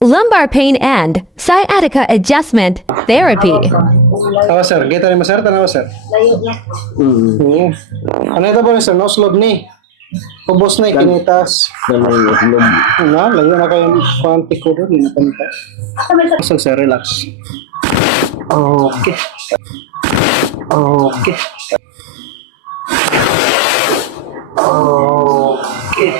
lumbar pain and sciatica adjustment therapy. Tawa sir, kita rin mo sir, tanawa sir. Layo niya. Ano ito po sir, noslog ni. Ubos na kinitas. Na, layo na kayo konti ko doon, hindi na kinitas. So sir, relax. Okay. Okay. Okay.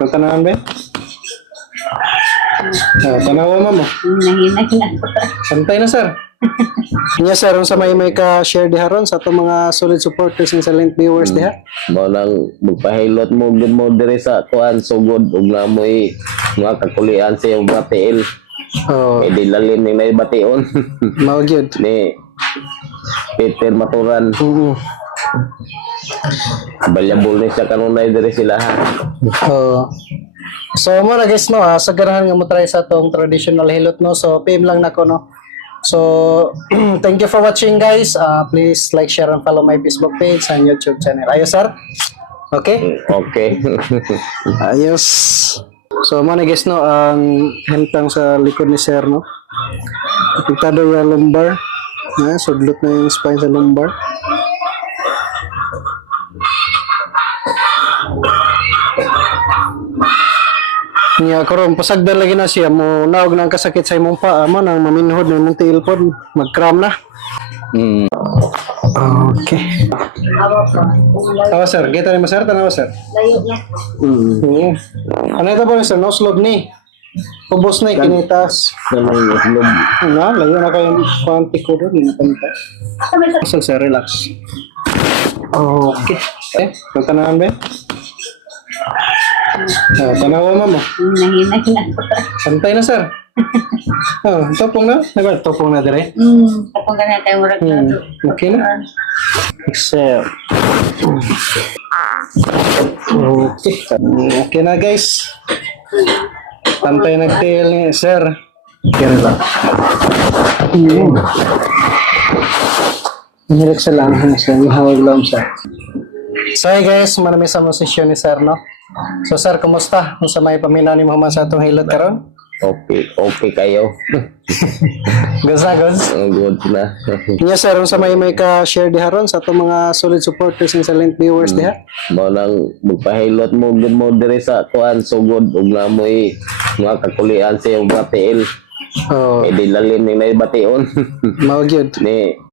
Tanawan ba? Tanawa mo. Nahina-hina ko. Santay na sir. Yes sir, sa may ka-share diha ron sa itong mga solid supporters and silent viewers diha. Mo nang magpahilot mo gud mo diri sa kuan sugod ug namoy mga kakulian sa iyong batiil. Oh, E di lalim ning naibation mao gyud. ni Peter Maturan. Balyabol ni siya kanunay diri sila ha. Oh. So mo na guys no, sa ganahan nga mo try sa tong traditional hilot no. So PM lang nako no. So thank you for watching guys. Please like, share and follow my Facebook page and YouTube channel. Ayos sir? Okay? Okay. Ayos. So mo na guys no, ang hentang sa likod ni sir no. Apektado yung lumbar. Sudlot na yung spine sa lumbar. Nga karon pasagdan lagi na siya mo naog nang kasakit sa imong paa mo nang maminhod na imong tiil pod magkram na. Okay. Awa pa. Tawa sir, kita rin mo sir, tanawa sir. Layo niya. Ano ito po sir, noslog ni. Ubos na kinitas. Na, layo na kayo konti ko doon, hindi na kinitas. So sir, relax. Okay. Tanawan ba? Tanawa mo. Nahina-hina ko. Santay na sir. Topong na? Topong na dire. Kapag ganyan tayo murag na. Okay na? Exhale. Okay. Okay na guys. Pantay nagtail ni sir. Kaya lang. Relax lang. Mahawag lang siya. So hey guys, marami sa mga session ni sir no. So sir, kumusta? Kung sa may paminaw ni Muhammad sa itong hilot karon? Okay kayo. Goods na, goods? Good na. Yes sir, kung sa may ka-share diha ron sa itong mga solid supporters and silent viewers diha. Mo nang magpahilot mo gud mo diri sa kuan sugod ug namoy mga kakulian sa iyong batiil. Oh, E di lalim ning naibation mao gyud. ni